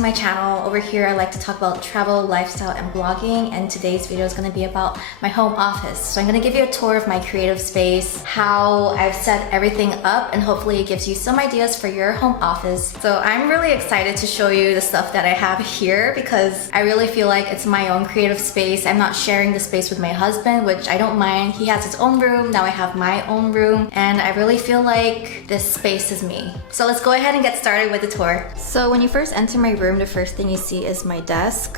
to my channel. Over here I like to talk about travel, lifestyle, and blogging, and today's video is going to be about my home office. So I'm going to give you a tour of my creative space, how I've set everything up, and hopefully it gives you some ideas for your home office. So I'm really excited to show you the stuff that I have here because I really feel like it's my own creative space. I'm not sharing the space with my husband, which I don't mind. He has his own room, now I have my own room, and I really feel like this space is me. So let's go ahead and get started with the tour. So when you first enter my room, the first thing you see is my desk,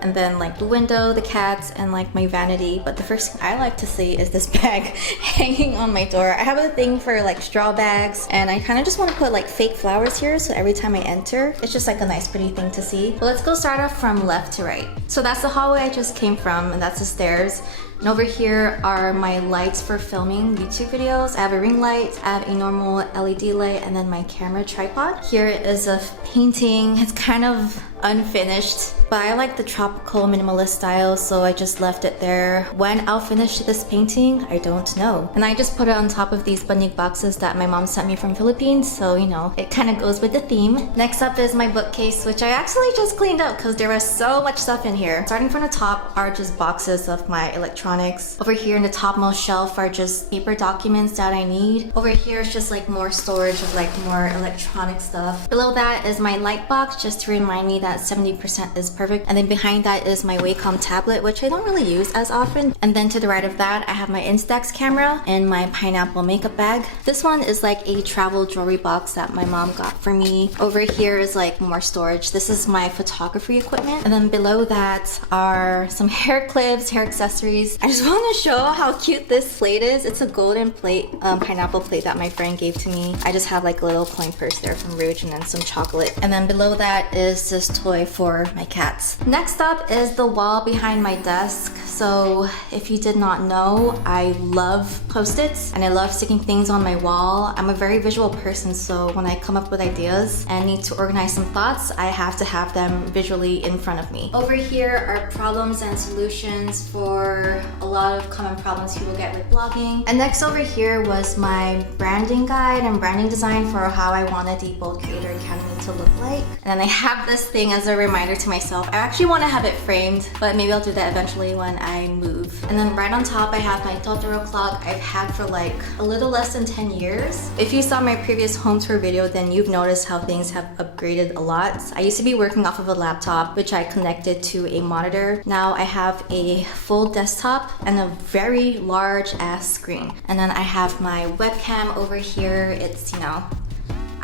and then like the window, the cats, and like my vanity. But the first thing I like to see is this bag hanging on my door. I have a thing for like straw bags, and I kind of just want to put like fake flowers here, so every time I enter, it's just like a nice pretty thing to see. But let's go start off from left to right. So that's the hallway I just came from, and that's the stairs. And over here are my lights for filming YouTube videos. I have a ring light, I have a normal LED light, and then my camera tripod. Here is a painting. It's kind of unfinished, but I like the tropical minimalist style, so I just left it there. When I'll finish this painting, I don't know. And I just put it on top of these bunny boxes that my mom sent me from Philippines, so you know, it kind of goes with the theme. Next up is my bookcase, which I actually just cleaned up because there was so much stuff in here. Starting from the top are just boxes of my electronics. Over here in the topmost shelf are just paper documents that I need. Over here is just like more storage of like more electronic stuff. Below that is my light box, just to remind me that 70% is perfect. And then behind that is my Wacom tablet, which I don't really use as often. And then to the right of that, I have my Instax camera and my pineapple makeup bag. This one is like a travel jewelry box that my mom got for me. Over here is like more storage. This is my photography equipment. And then below that are some hair clips, hair accessories. I just want to show how cute this plate is. It's a golden plate, pineapple plate that my friend gave to me. I just have like a little coin purse there from Rouge, and then some chocolate. And then below that is this toy for my cats. Next up is the wall behind my desk. So if you did not know, I love post-its and I love sticking things on my wall. I'm a very visual person, so when I come up with ideas and need to organize some thoughts, I have to have them visually in front of me. Over here are problems and solutions for a lot of common problems people get with blogging. And next over here was my branding guide and branding design for how I wanted the Bold Creator Academy to look like. And then I have this thing as a reminder to myself. I actually want to have it framed, but maybe I'll do that eventually when I move. And then right on top I have my Totoro clock I've had for like a little less than 10 years. If you saw my previous home tour video, then you've noticed how things have upgraded a lot. I used to be working off of a laptop, which I connected to a monitor. Now I have a full desktop and a very large ass screen. And then I have my webcam over here. It's, you know,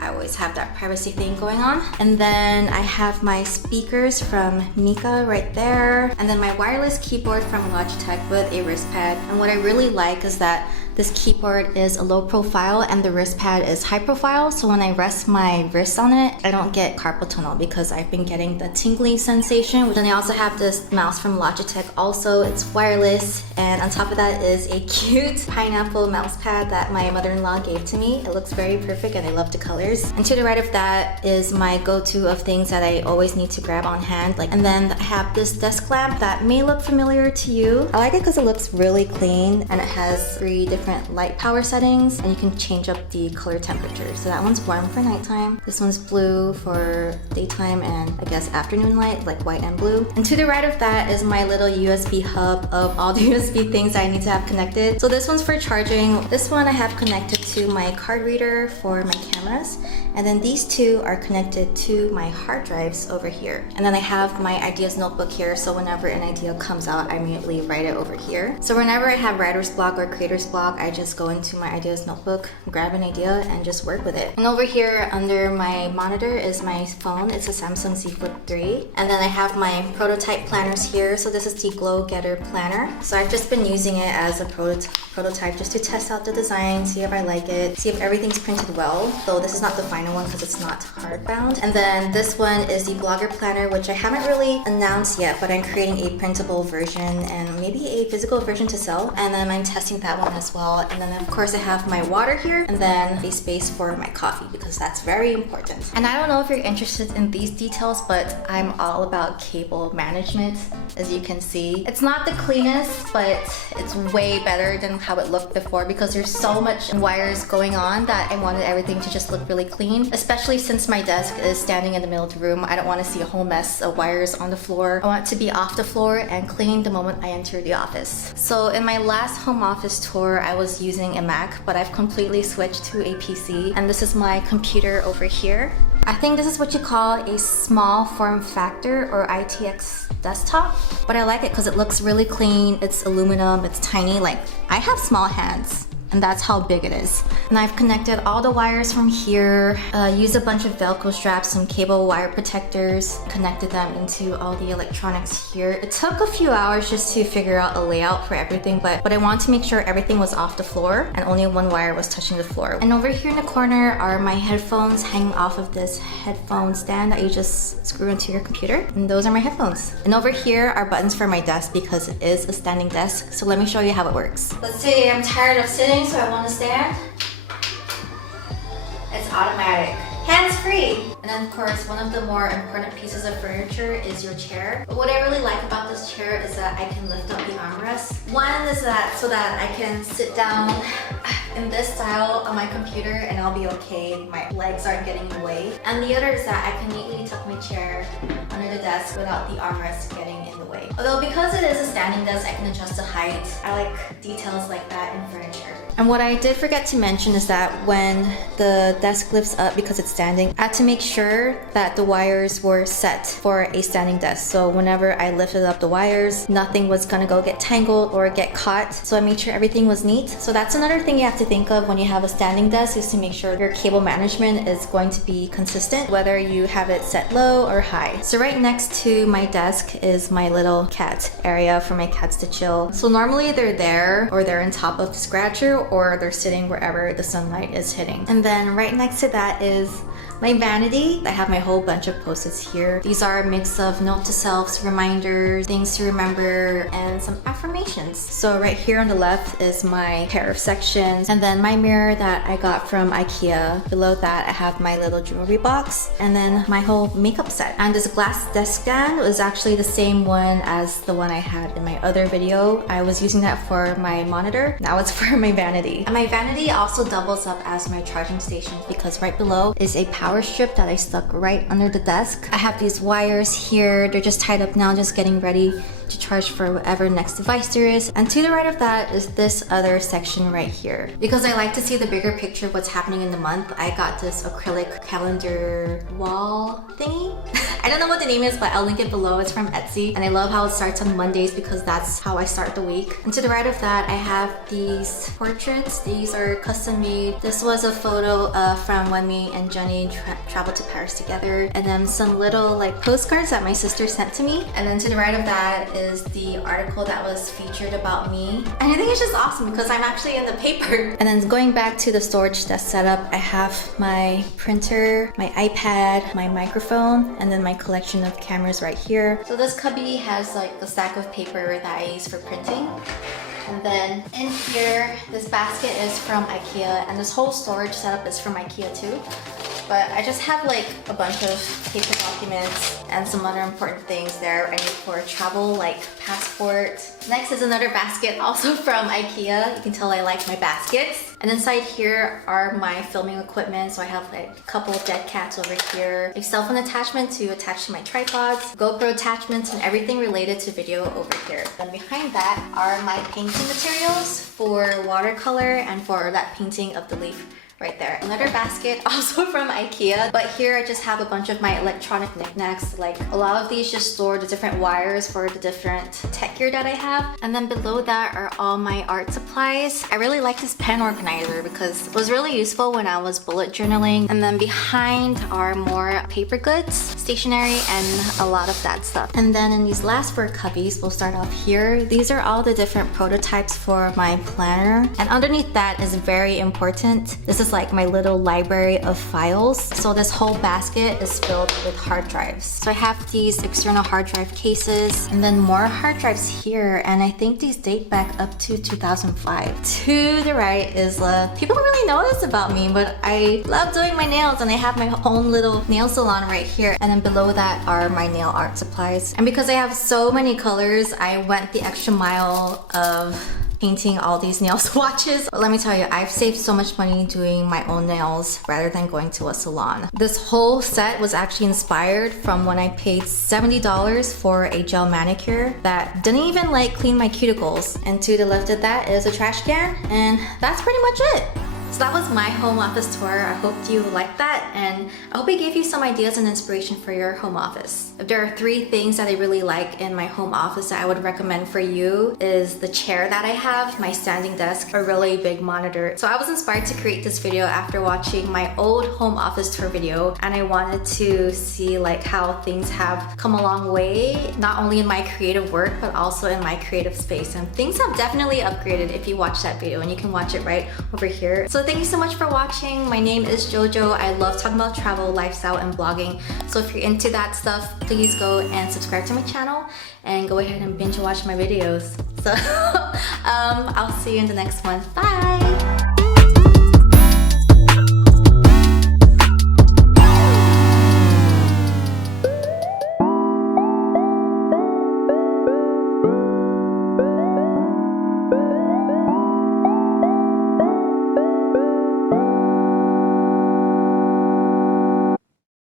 I always have that privacy thing going on. And then I have my speakers from Mika right there. And then my wireless keyboard from Logitech with a wrist pad. And what I really like is that this keyboard is a low profile and the wrist pad is high profile. So when I rest my wrist on it, I don't get carpal tunnel because I've been getting the tingling sensation. Then I also have this mouse from Logitech. Also, it's wireless. And on top of that is a cute pineapple mouse pad that my mother-in-law gave to me. It looks very perfect and I love the colors. And to the right of that is my go-to of things that I always need to grab on hand. And then I have this desk lamp that may look familiar to you. I like it because it looks really clean and it has 3 different light power settings, and you can change up the color temperature. So that one's warm for nighttime. This one's blue for daytime and I guess afternoon light, like white and blue. And to the right of that is my little USB hub of all the USB things I need to have connected. So this one's for charging. This one I have connected to my card reader for my cameras. And then these 2 are connected to my hard drives over here. And then I have my ideas notebook here, so whenever an idea comes out, I immediately write it over here. So whenever I have writer's block or creator's block, I just go into my ideas notebook, grab an idea, and just work with it. And over here under my monitor is my phone. It's a Samsung Z Flip 3. And then I have my prototype planners here. So this is the Glow Getter planner. So I've just been using it as a prototype just to test out the design, see if I like it, see if everything's printed well. So this is not the final one because it's not hardbound. And then this one is the Blogger planner, which I haven't really announced yet, but I'm creating a printable version and maybe a physical version to sell. And then I'm testing that one as well. And then of course I have my water here, and then a space for my coffee because that's very important. And I don't know if you're interested in these details, but I'm all about cable management, as you can see. It's not the cleanest, but it's way better than how it looked before because there's so much wire wires going on that I wanted everything to just look really clean, especially since my desk is standing in the middle of the room. I don't want to see a whole mess of wires on the floor. I want it to be off the floor and clean the moment I enter the office. So in my last home office tour, I was using a Mac, but I've completely switched to a PC, and this is my computer over here. I think this is what you call a small form factor or ITX desktop, but I like it because it looks really clean. It's aluminum, it's tiny. Like, I have small hands, and that's how big it is. And I've connected all the wires from here, used a bunch of Velcro straps, some cable wire protectors, connected them into all the electronics here. It took a few hours just to figure out a layout for everything, but I wanted to make sure everything was off the floor and only one wire was touching the floor. And over here in the corner are my headphones hanging off of this headphone stand that you just screw into your computer. And those are my headphones. And over here are buttons for my desk because it is a standing desk. So let me show you how it works. Let's say I'm tired of sitting, so I want to stand. It's automatic. Hands-free! And then of course, one of the more important pieces of furniture is your chair. But what I really like about this chair is that I can lift up the armrest. One is that so that I can sit down in this style on my computer and I'll be okay. My legs aren't getting in the way. And the other is that I can neatly tuck my chair under the desk without the armrest getting in the way. Although because it is a standing desk, I can adjust the height. I like details like that in furniture. And what I did forget to mention is that when the desk lifts up, because it's standing, I had to make sure that the wires were set for a standing desk. So whenever I lifted up the wires, nothing was gonna go get tangled or get caught. So I made sure everything was neat. So that's another thing you have to think of when you have a standing desk, is to make sure your cable management is going to be consistent, whether you have it set low or high. So right next to my desk is my little cat area for my cats to chill. So normally they're there, or they're on top of the scratcher, or they're sitting wherever the sunlight is hitting. And then right next to that is my vanity. I have my whole bunch of post-its here. These are a mix of note to selves, reminders, things to remember, and some affirmations. So right here on the left is my pair of sections, and then my mirror that I got from IKEA. Below that I have my little jewelry box, and then my whole makeup set. And this glass desk stand was actually the same one as the one I had in my other video. I was using that for my monitor. Now it's for my vanity. And my vanity also doubles up as my charging station because right below is a power strip that I stuck right under the desk. I have these wires here. They're just tied up now, just getting ready to charge for whatever next device there is. And to the right of that is this other section right here. Because I like to see the bigger picture of what's happening in the month, I got this acrylic calendar wall thingy. I don't know what the name is, but I'll link it below. It's from Etsy, and I love how it starts on Mondays because that's how I start the week. And to the right of that, I have these portraits. These are custom made. This was a photo from when me and Jenny traveled to Paris together, and then some little like postcards that my sister sent to me. And then to the right of that is the article that was featured about me. And I think it's just awesome because I'm actually in the paper. And then going back to the storage desk setup, I have my printer, my iPad, my microphone, and then my collection of cameras right here. So this cubby has like a stack of paper that I use for printing. And then in here, this basket is from IKEA, and this whole storage setup is from IKEA too. But I just have like a bunch of paper documents and some other important things there I need for travel, like passport. Next is another basket also from IKEA. You can tell I like my baskets. And inside here are my filming equipment. So I have like a couple of dead cats over here, a cell phone attachment to attach to my tripods, GoPro attachments, and everything related to video over here. And behind that are my painting materials for watercolor and for that painting of the leaf right there. Another basket also from IKEA, but here I just have a bunch of my electronic knickknacks. Like a lot of these just store the different wires for the different tech gear that I have. And then below that are all my art supplies. I really like this pen organizer because it was really useful when I was bullet journaling. And then behind are more paper goods, stationery, and a lot of that stuff. And then in these last four cubbies, we'll start off here. These are all the different prototypes for my planner. And underneath that is very important. This is like my little library of files. So this whole basket is filled with hard drives. So I have these external hard drive cases and then more hard drives here, and I think these date back up to 2005. To the right is people don't really know this about me, but I love doing my nails, and I have my own little nail salon right here. And then below that are my nail art supplies. And because I have so many colors, I went the extra mile of painting all these nail swatches. But let me tell you, I've saved so much money doing my own nails rather than going to a salon. This whole set was actually inspired from when I paid $70 for a gel manicure that didn't even like clean my cuticles. And to the left of that is a trash can, and that's pretty much it. So that was my home office tour. I hope you liked that, and I hope it gave you some ideas and inspiration for your home office. If there are 3 things that I really like in my home office that I would recommend for you is the chair that I have, my standing desk, a really big monitor. So I was inspired to create this video after watching my old home office tour video, and I wanted to see like how things have come a long way, not only in my creative work, but also in my creative space. And things have definitely upgraded if you watch that video, and you can watch it right over here. So thank you so much for watching. My name is Jojo. I love talking about travel, lifestyle, and blogging. So if you're into that stuff, please go and subscribe to my channel and go ahead and binge watch my videos. So I'll see you in the next one. Bye!